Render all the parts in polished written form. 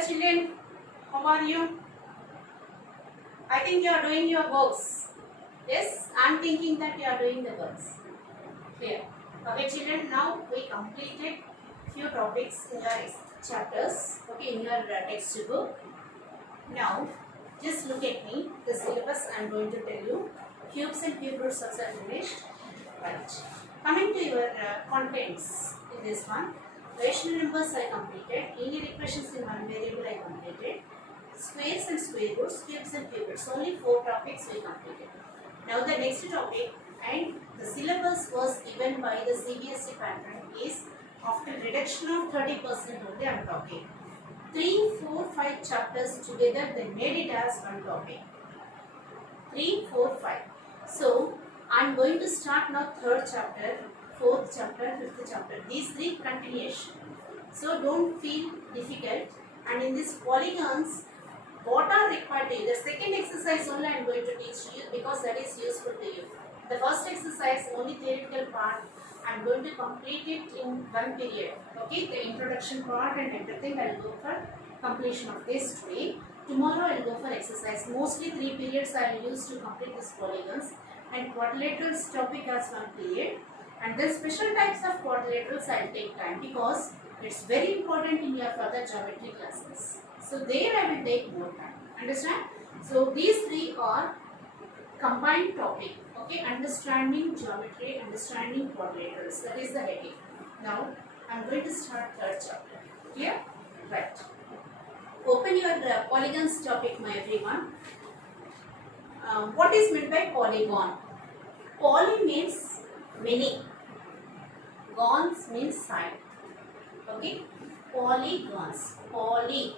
Hello children, how are you? I think you are doing your works. Yes, I am thinking that you are doing the works. Clear. Okay children, now we completed few topics in your chapters, okay, in your textbook. Now, just look at me, the syllabus I am going to tell you. Cubes and cube roots also finished. Right. Coming to your contents in this one. Rational numbers I completed. Linear equations in one variable I completed. Squares and square roots, cubes and cube roots. Only 4 topics we completed. Now the next topic, and the syllabus was given by the CBSE pattern, is after reduction of 30% only I am talking. 3, 4, 5 chapters together, they made it as one topic. 3, 4, 5. So I am going to start now 3rd chapter, 4th chapter, 5th chapter. These 3 continuation. So don't feel difficult. And in these polygons, what are required to you? The second exercise only I am going to teach you because that is useful to you. The first exercise, only theoretical part, I am going to complete it in one period. Okay, the introduction part and everything I will go for completion of this today. Tomorrow I will go for exercise. Mostly 3 periods I will use to complete these polygons, and quadrilaterals topic as one period. And the special types of quadrilaterals I will take time because it's very important in your further geometry classes. So there I will take more time. Understand? So these 3 are combined topic. Okay, understanding geometry, understanding quadrilaterals. That is the heading. Now I am going to start 3rd chapter. Clear? Right. Open your polygons topic, my everyone. What is meant by polygon? Poly means many. Gons means side. Okay? Polygons. Poly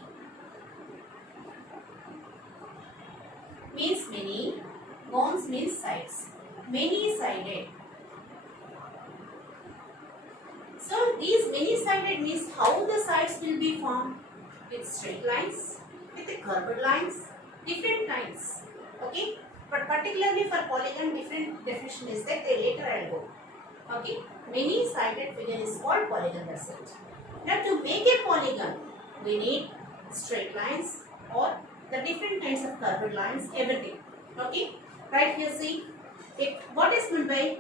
means many. Gons means sides. Many-sided. So these many-sided means how the sides will be formed? With straight lines, with the curved lines, different kinds. Okay? But particularly for polygon, different definition is that later I will go. Okay? Many-sided figure is called polygon, that's it. Now to make a polygon, we need straight lines or the different kinds of curved lines, everything. Okay? Right here see, what is meant by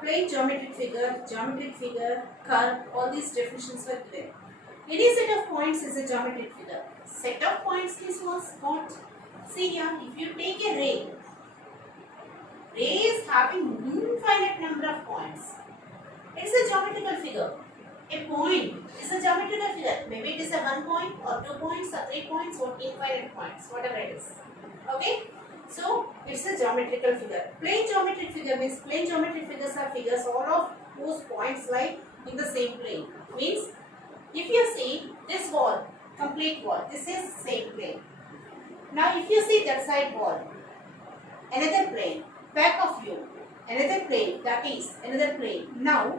plane geometric figure, curve, all these definitions were given. Any set of points is a geometric figure. Set of points is what? See here, if you take a ray is having infinite number of points. It is a geometrical figure. A point is a geometrical figure. Maybe it is a 1 point or 2 points or 3 points or infinite points, whatever it is. Okay? So, it's a geometrical figure. Plane geometric figure means plane geometric figures are figures all of whose points lie in the same plane. Means, if you see this wall, complete wall, this is same plane. Now, if you see that side wall, another plane, back of you, another plane, that is another plane. Now,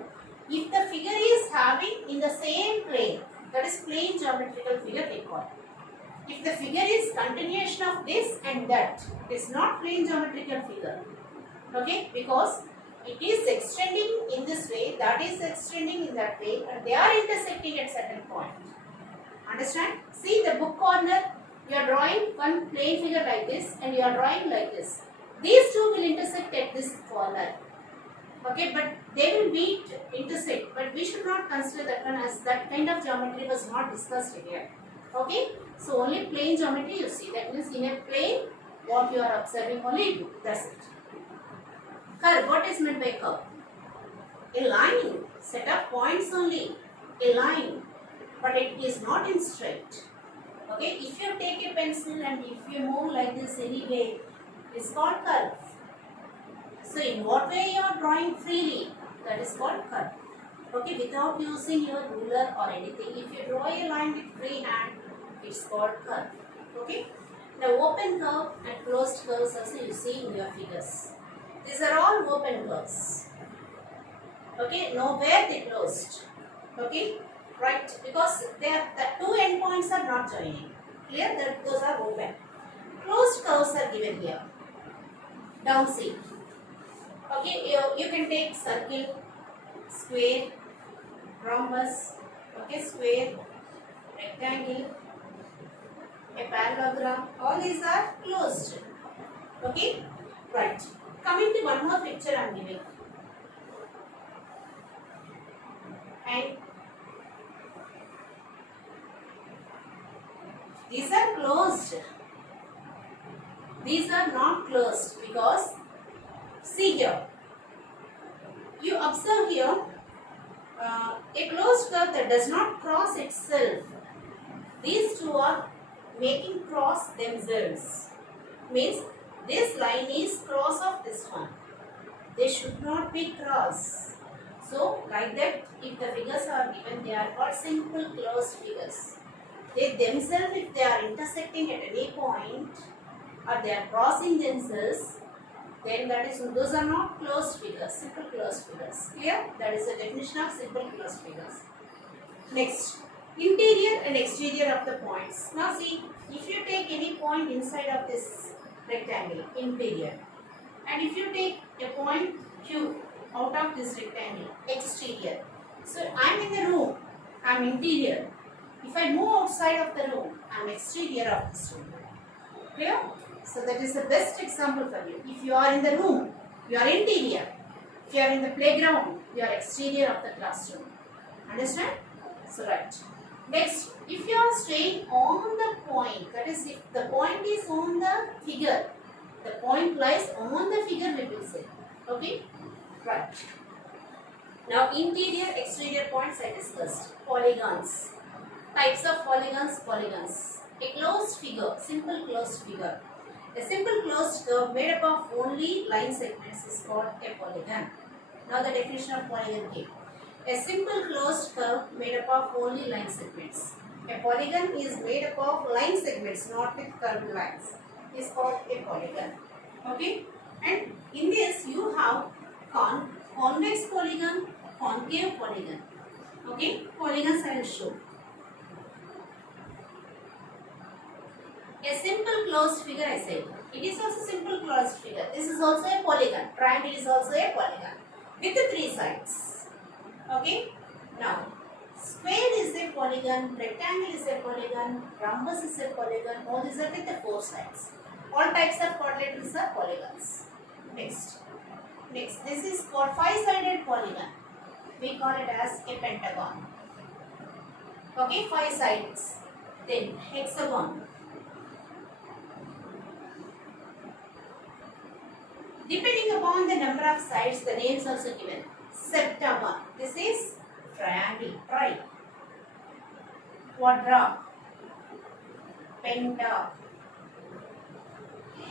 if the figure is having in the same plane, that is plane geometrical figure they call. If the figure is continuation of this and that, it is not plane geometrical figure. Okay, because it is extending in this way, that is extending in that way, and they are intersecting at certain point. Understand? See the book corner, you are drawing one plane figure like this and you are drawing like this. These two will intersect at this corner. Okay, but they will meet, intersect, but we should not consider that one as that kind of geometry was not discussed here. Okay, so only plane geometry you see. That means in a plane, what you are observing only you. That's it. Curve. What is meant by curve? A line. Set of points only. A line. But it is not in straight. Okay, if you take a pencil and if you move like this anyway, it's called curve. So in what way you are drawing freely, that is called curve. Okay, without using your ruler or anything. If you draw a line with free hand, it's called curve. Okay. The open curve and closed curves also you see in your figures. These are all open curves. Okay, nowhere they closed. Okay, right? Because the two endpoints are not joining. Clear? That those are open. Closed curves are given here. Down see. Okay, you can take circle, square, rhombus, okay, square, rectangle, a parallelogram, all these are closed. Okay, right. Coming to one more picture I am giving, and these are closed. These are not closed because see here. You observe here a closed curve that does not cross itself. These two are making cross themselves. Means this line is cross of this one. They should not be cross. So like that, if the figures are given, they are called simple closed figures. They themselves, if they are intersecting at any point or they are crossing themselves, then that is, those are not closed figures, simple closed figures. Clear? That is the definition of simple closed figures. Next, interior and exterior of the points. Now see, if you take any point inside of this rectangle, interior, and if you take a point Q out of this rectangle, exterior. So I am in the room, I am interior. If I move outside of the room, I am exterior of this room. Clear? So that is the best example for you. If you are in the room, you are interior. If you are in the playground, you are exterior of the classroom. Understand? So right. Next, if you are staying on the point, that is if the point is on the figure, the point lies on the figure, we will say. Okay? Right. Now interior, exterior points I discussed. Polygons. Types of polygons. A closed figure, simple closed figure. A simple closed curve made up of only line segments is called a polygon. Now the definition of polygon came. A simple closed curve made up of only line segments. A polygon is made up of line segments, not with curved lines. Is called a polygon. Okay? And in this you have convex polygon, concave polygon. Okay? Polygons I will show. A simple closed figure I said. It is also simple closed figure. This is also a polygon. Triangle is also a polygon with the three sides. Okay. Now, square is a polygon, rectangle is a polygon, rhombus is a polygon. All these are with the four sides. All types of quadrilaterals are polygons. Next, this is called five-sided polygon. We call it as a pentagon. Okay, five sides. Then hexagon. Depending upon the number of sides, the names also given. Septagon. This is triangle, tri. Quadra. Penta.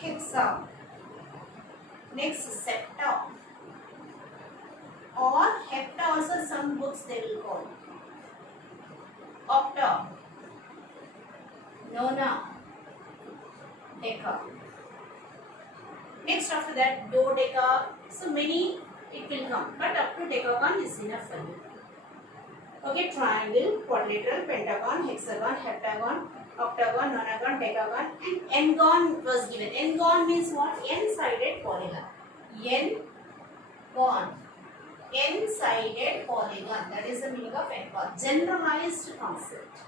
Hexa. Next, septa. Or hepta also some books they will call. Octa. Nona. Deca. Next after that, dodeca. So many it will come, but up to decagon is enough for you. Okay, triangle, quadrilateral, pentagon, hexagon, heptagon, octagon, nonagon, decagon, and n-gon was given. N-gon means what? N-sided polygon. N-gon. N-sided polygon. That is the meaning of n-gon. Generalized concept.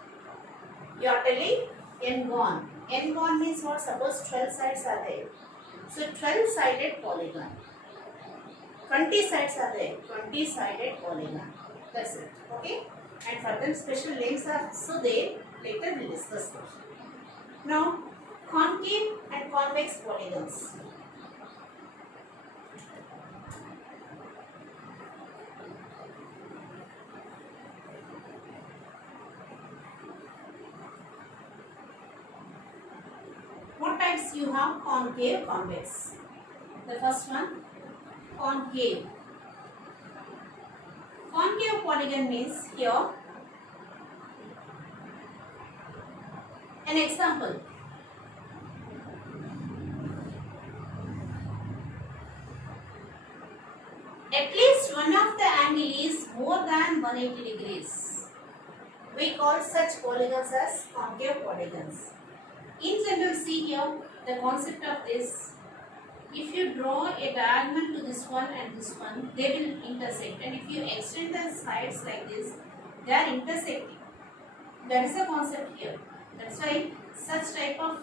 You are telling n-gon. N-gon means what? Suppose 12 sides are there. So 12-sided polygon. 20 sides are there. 20-sided polygon. That's it. Okay? And for them special names are so there. Later we will discuss them. Now, concave and convex polygons. What types you have? Concave, convex. The first one, concave. Concave polygon means here. An example. At least one of the angle is more than 180 degrees. We call such polygons as concave polygons. In general, see here the concept of this. If you draw a diagonal to this one and this one, they will intersect. And if you extend the sides like this, they are intersecting. That is the concept here. That's why such type of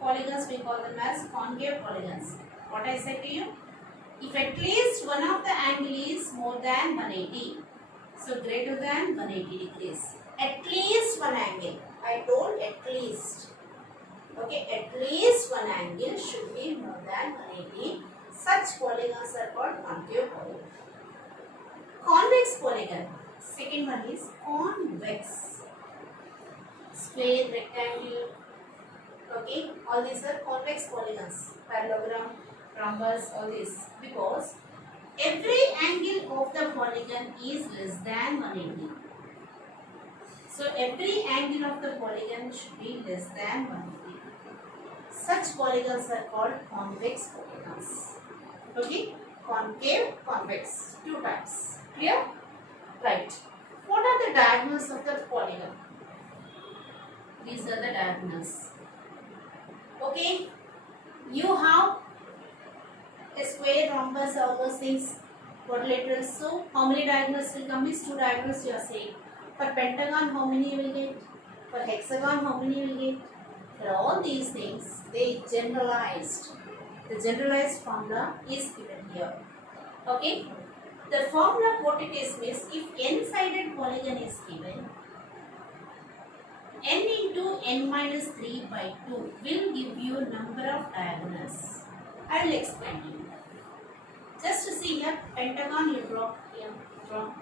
polygons we call them as concave polygons. What I said to you? If at least one of the angle is more than 180, so greater than 180 degrees. At least one angle. I told at least. Okay, at least one angle should be more than 180. Such polygons are called concave polygon. Convex polygon. Second one is convex. Square, rectangle. Okay, all these are convex polygons. Parallelogram, rhombus, all these. Because every angle of the polygon is less than 180. So every angle of the polygon should be less than 180. Such polygons are called convex polygons. Okay, concave, convex, two types. Clear? Right. What are the diagonals of the polygon? These are the diagonals. Okay, you have a square, rhombus, all those things, quadrilateral. So, how many diagonals will come? Is two diagonals you are saying. For pentagon, how many you will get? For hexagon, how many you will get? For all these things, they generalized. The generalized formula is given here. Okay. The formula what it is means if n-sided polygon is given, n into n minus 3 by 2 will give you number of diagonals. I will explain to you. Just to see here, pentagon you draw here, draw.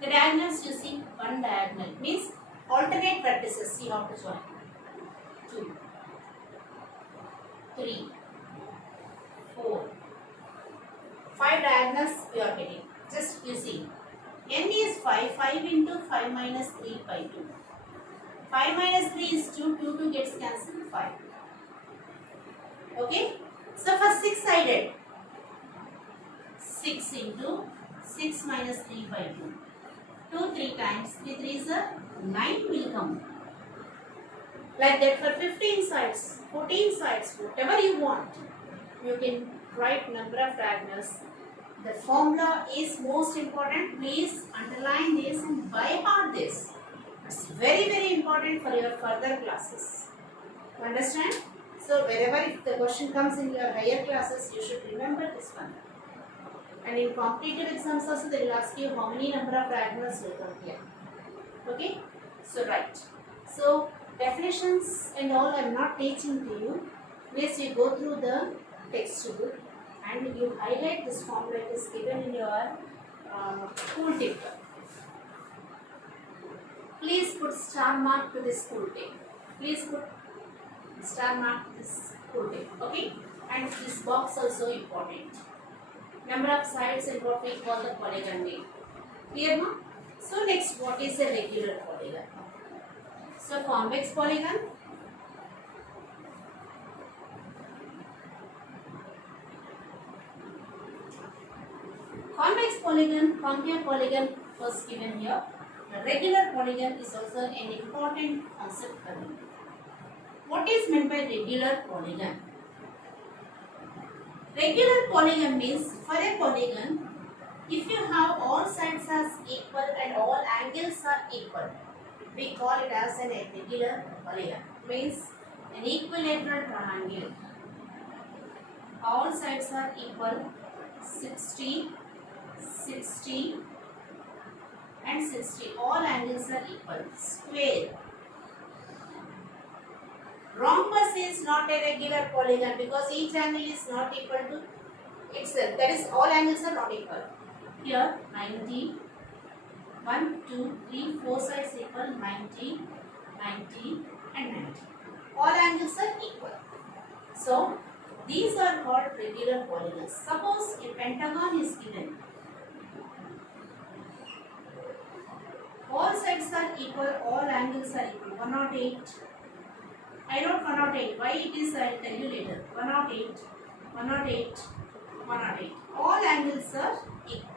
The diagonals you see, one diagonal means alternate vertices you have to join. 2, 3, 4, 5 diagonals we are getting. Just you see, n is 5, 5 into 5 minus 3 by 2. 5 minus 3 is 2, 2 gets cancelled, 5. Okay? So for 6-sided, 6 into 6 minus 3 by 2. 2 3 times, 3 3 is a 9 will come. Like that for 15 sides, 14 sides, whatever you want, you can write number of diagonals. The formula is most important. Please underline this and by heart this. It's very important for your further classes. You understand? So wherever if the question comes in your higher classes, you should remember this one. And in competitive exams also they will ask you how many number of diagonals will come here. Okay? So right. So definitions and all I am not teaching to you. Please you go through the textbook and you highlight this formula. It is given in your school tip. Please put star mark to this school tip. Please put star mark to this school tip. Okay? And this box also important. Number of sides and what we call the polygon name. Clear now? So next, what is a regular polygon? So convex polygon. Convex polygon, concave polygon was given here. The regular polygon is also an important concept for you. What is meant by regular polygon? Regular polygon means for a polygon, if you have all sides as equal and all angles are equal, we call it as an regular polygon. Means an equilateral triangle. All sides are equal, 60, 60 and 60. All angles are equal. Square. Rhombus is not a regular polygon because each angle is not equal to itself. That is, all angles are not equal. Here 90, 1, 2, 3, 4 sides equal, 90, 90 and 90. All angles are equal. So these are called regular polygons. Suppose a pentagon is given. All sides are equal, all angles are equal. 108. I wrote 108. Why it is, I will tell you later. 108, 108, 108. All angles are equal.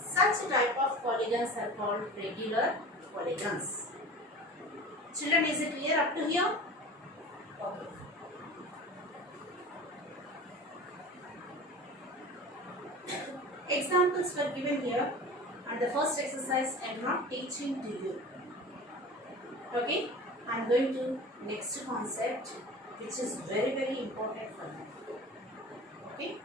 Such type of polygons are called regular polygons. Children, is it clear up to here? Okay. Examples were given here, and the first exercise I am not teaching to you. Okay, I am going to next concept, which is very very important for me. Okay.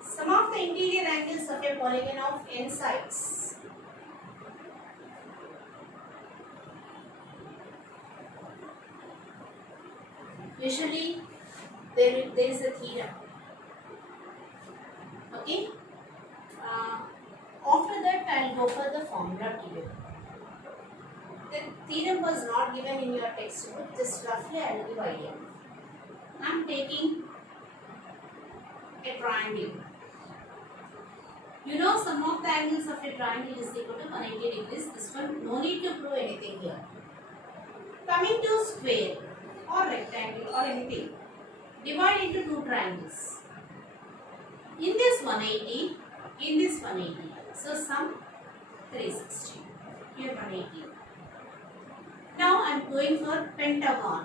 Some of the interior angles of a polygon of n sides. Usually there is a theorem. Okay. After that I will go for the formula given. The theorem was not given in your textbook, just roughly I will give idea. I am taking a triangle. You know some of the angles of a triangle is equal to 180 degrees. This one no need to prove anything here. Coming to square or rectangle or anything, divide into two triangles. In this 180, in this 180. So sum 360. Here 180. Now I am going for pentagon.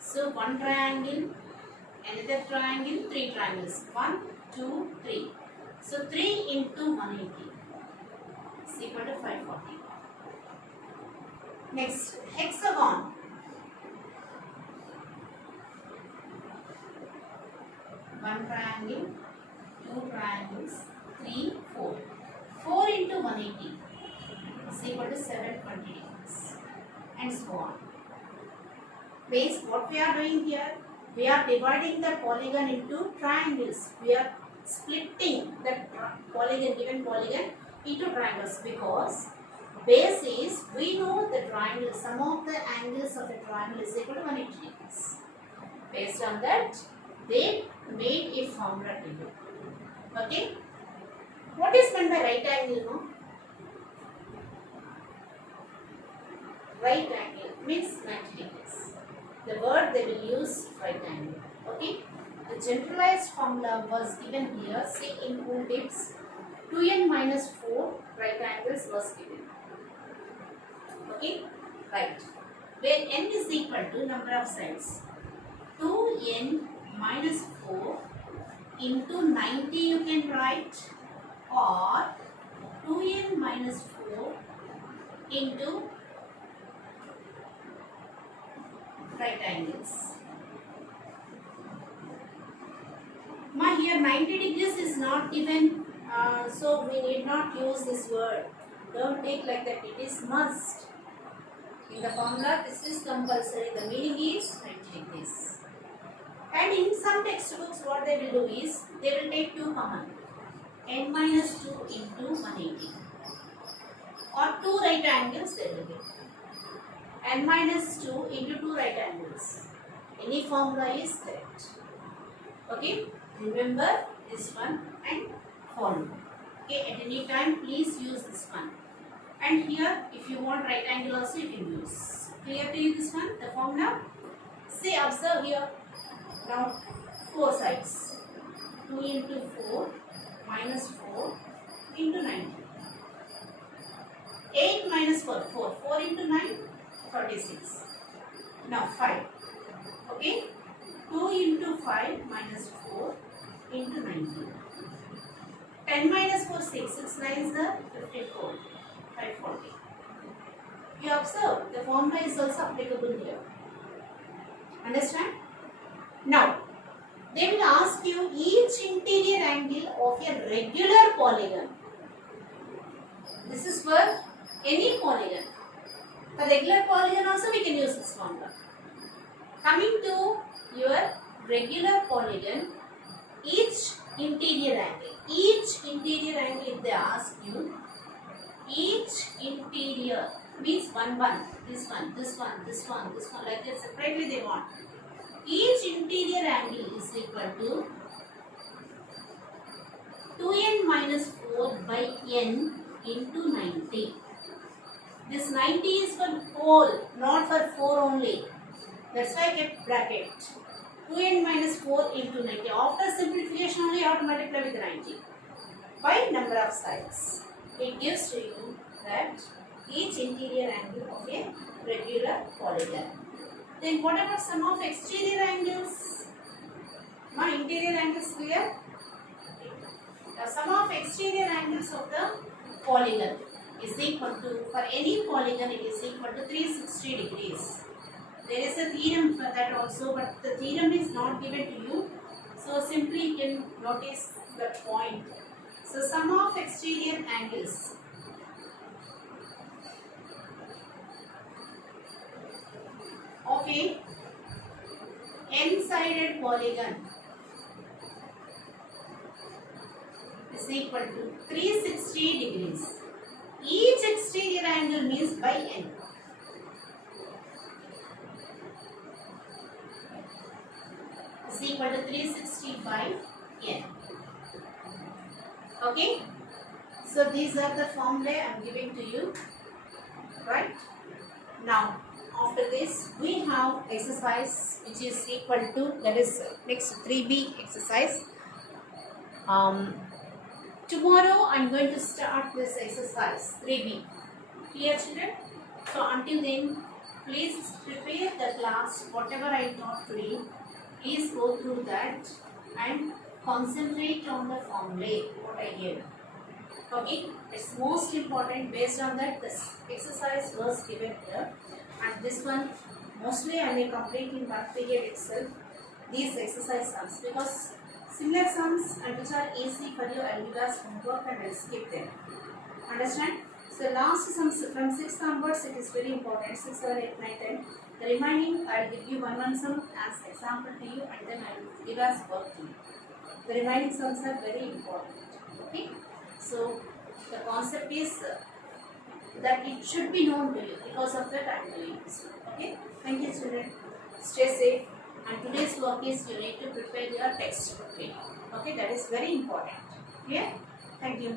So one triangle, another triangle, three triangles. 1, 2, 3. So 3 into 180 is equal to 540. Next, hexagon. One triangle, two triangles, 3, 4. 4 into 180 is equal to 720 degrees, and so on. Base, what we are doing here? We are dividing the polygon into triangles. We are splitting the polygon, given polygon, into triangles, because base is, we know the triangle, sum of the angles of a triangle is equal to 180 degrees. Based on that, they made a formula table. Okay? What is meant by right angle? No? Right angle means 90 degrees. The word they will use right angle. Okay? The generalized formula was given here. Say in cool tips, 2n minus 4 right angles was given. Okay? Right. Where n is equal to number of sides. 2n minus 4 into 90 you can write, or 2n minus 4 into right angles. Here 90 degrees is not given, so we need not use this word. Don't take like that, it is must. In the formula, this is compulsory. The meaning is 90 degrees. And in some textbooks, what they will do is, they will take 2 common. N minus 2 into 180. Or 2 right angles they will give. N minus 2 into 2 right angles. Any formula is correct. Okay? Remember this one and follow. Okay? At any time, please use this one. And here, if you want right angle also, you can use. Clear to you this one, the formula? See, observe here. Now, 4 sides. 2 into 4 minus 4 into 90. 8 minus 4, 4. 4 into 9, 36. Now, 5. Okay? 2 into 5 minus 4 into 90. 10 minus 4, 6. 6 9 is the 54. 540. You observe, the formula is also applicable here. Understand? Now, they will ask you each interior angle of a regular polygon. This is for any polygon. For regular polygon also we can use this formula. Coming to your regular polygon, each interior angle if they ask you, each interior means one, this one, this one, this one, this one, like that separately they want. Each interior angle is equal to 2n minus 4 by n into 90. This 90 is for whole, not for 4 only. That's why I kept bracket. 2n minus 4 into 90. After simplification only, you have to multiply with 90 by number of sides. It gives to you that each interior angle of a regular polygon. Then what about sum of exterior angles? My interior angles clear? The sum of exterior angles of the polygon is equal to, for any polygon it is equal to 360 degrees. There is a theorem for that also, but the theorem is not given to you. So simply you can notice the point. So sum of exterior angles of a n-sided polygon is equal to 360 degrees. Each exterior angle means by n. Is equal to 360 by n. Okay? So these are the formulae I am giving to you. Right? Now, after this, we have exercise which is equal to, that is next 3b exercise. Tomorrow I am going to start this exercise 3b. Clear, children? So until then, please prepare the class, whatever I taught today. Please go through that and concentrate on the formulae what I gave. Okay, it's most important. Based on that, this exercise was given here, and this one mostly I may complete in that period itself. These exercise sums, because similar sums and which are easy for you, I will do as homework and I will skip them. Understand? So last sums from 6 onwards, it is very important. 6, 7, 8, 9, 10. The remaining I will give you one sum as example to you, and then I will give as work to you. The remaining sums are very important. Okay? So the concept is that it should be known to you. Because of that I am doing this one. Okay? Thank you, children. Stay safe. And today's work is you need to prepare your textbook. Okay? That is very important. Clear? Thank you.